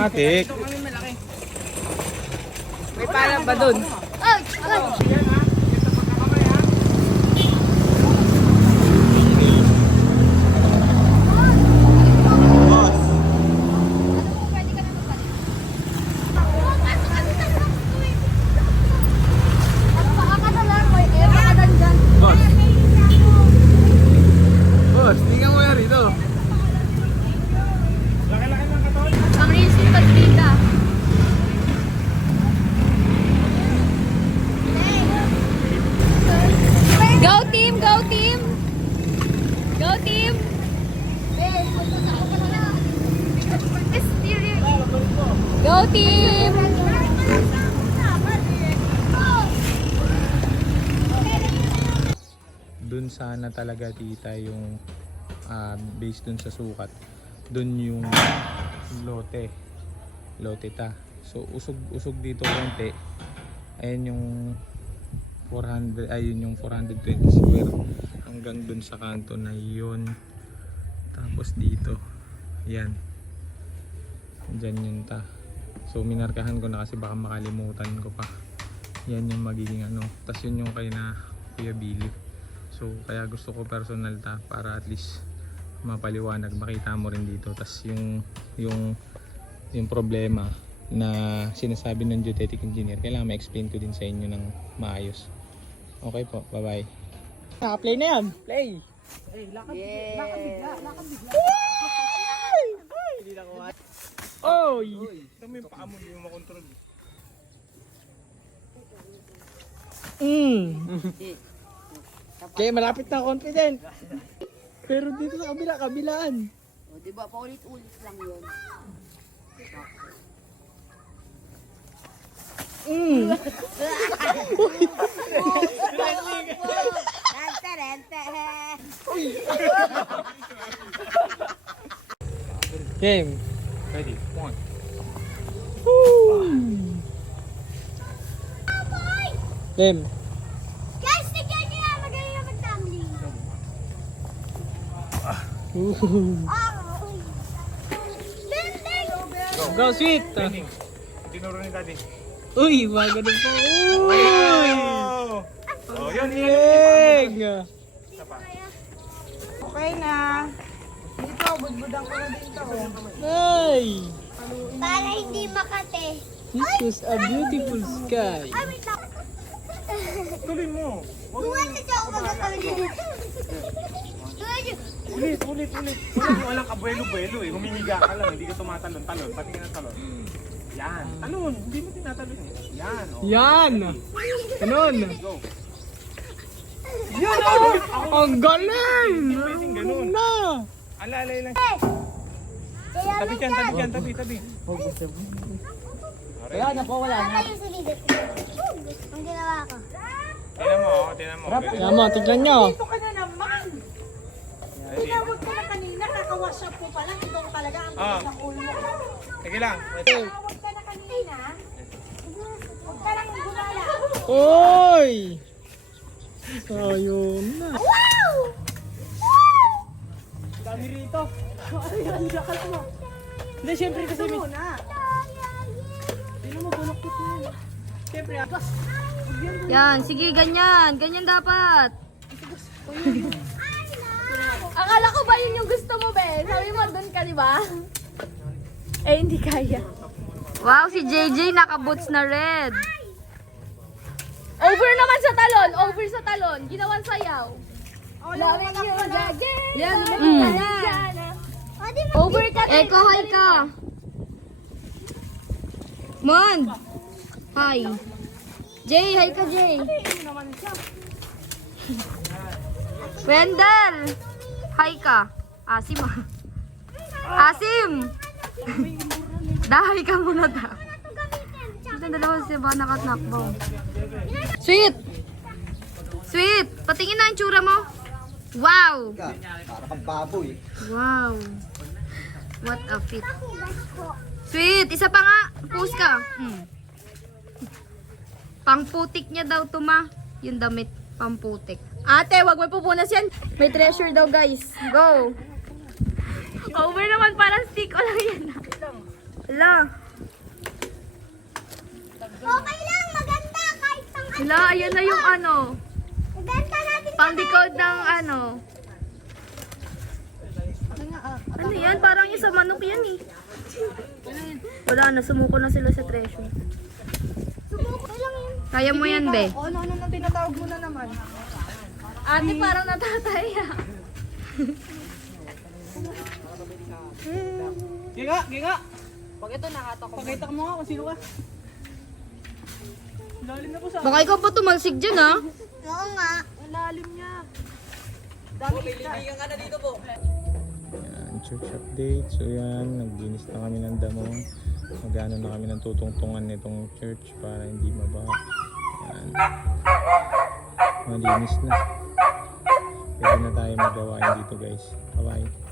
Matik. May pala pa dun. Ay! Ay! Boss. Boss, di ka mo yan rito. Go team! Go team! Go team! Go team! Dun sana talaga tita yung base dun sa sukat. Dun yung lote ta. So usog dito konti. Ayan yung 400, ayun yung 420 square hanggang dun sa kanto na yun. Tapos dito yan, dyan yun ta. So minarkahan ko na kasi baka makalimutan ko pa. Yan yung magiging ano. Tapos yun yung kay na Kuya Billy. So kaya gusto ko personal ta para at least mapaliwanag, makita mo rin dito. Tapos yung problema na sinasabi ng geodetic engineer, kailangan ma-explain ko din sa inyo ng maayos. Okay po, bye bye. Naka-play na yan. Play. Lakad bigla. Hindi na kuha. Oy! Ito yung paa mo, hindi mo makontrol. Okay, malapit na confident. Pero dito sa kabila, kabilaan. O, diba, paulit-ulit lang yun. Rente. Game. Ready, one. Game. Guys, tigyan niyo na! Magaling na mag-tumbling! Go, sweet. Tinuro ni daddy. Uy, wag ganun po. Uy! Oh, yun, Leg! Okay na. Dito, budbudan ko na dito. Ay! Para hindi makate. This was a beautiful sky. Ay, wait lang. tuloy mo. Buwan na siya ako magkakawin. Ulit. Walang kabuelo-buelo eh. Humihiga ka lang, hindi ka tumatalon-talon. Pati ka ng talon. Yan. Talon, hindi mo tinatalon eh. Yan. Oh. Yan! Ganun! Go. Yan! Oh! Ang galing! Hindi pwedeng ganun. Na! Alalay lang. Kaya Tabi dyan, tabi. Wala na po, wala na. yung sulidat. Ang ginawa ko. Tinan mo. Yan mo, tignan nyo. Dito ka na naman. Tinawag ka na kanina, kakawash up ko pa lang. Ito talaga ang bilis ng ulo mo. Sige lang. Tinawag ka na kanina. Huwag ka lang gumala. Oy! Ayun na. Wow! Dami rito. Hindi, syempre kasi may... Muna. Hindi mo bulokit na yan. Syempre, agas. Yan, sige, ganyan. Ganyan dapat. Akala ko ba yun yung gusto mo, be? Sabi mo, doon ka, di ba? Eh, hindi kaya. Wow, si JJ naka-boots na red. Over naman sa talon. Over sa talon. Ginawang sayaw. Lamig yung gagawin. Yan, over ka. Eko, hi ka. Mon. Hi. Jay, hi ka, Jay. Wendell. Hi ka. Asim, ah. Asim. Dahay ka muna ta. Ito dalawa si ba nakatnakbaw. Sweet. Sweet. Patingin na ang tsura mo. Wow. Para kang baboy. Wow. What a fit. Sweet. Isa pa nga. Post ka. Pangputik niya daw to, ma. Yung damit. Pamputik. Ate, wag mo pupunas yan. May treasure daw, guys. Go. Over naman, parang stick o lang yan. Hala. Okay lang, maganda kahit pang Hala, ayan na yung ano. Maganda natin. Pang-decode ng ano. Ano yan? Parang yung sa manok yan eh. Wala na, sumuko na sila sa treasure. Subuko lang yun. Kaya mo yan, be. O, ano na tinatawag mo na naman? Ate, parang natataya. Giga, giga. Pag ito nakatak ko. Pakita mo nga kung sino ka. Lalim na po sa. Baka ikaw pa tumalsik dyan, ha? Oo nga. Ang lalim niya. Dami kita. Yan, church update. So yan, naglinis na kami ng damo. Magano na kami ng tutungtungan nitong church para hindi mabaha. Yan. Malinis na. Pwede na tayo magawa dito guys. Bye bye.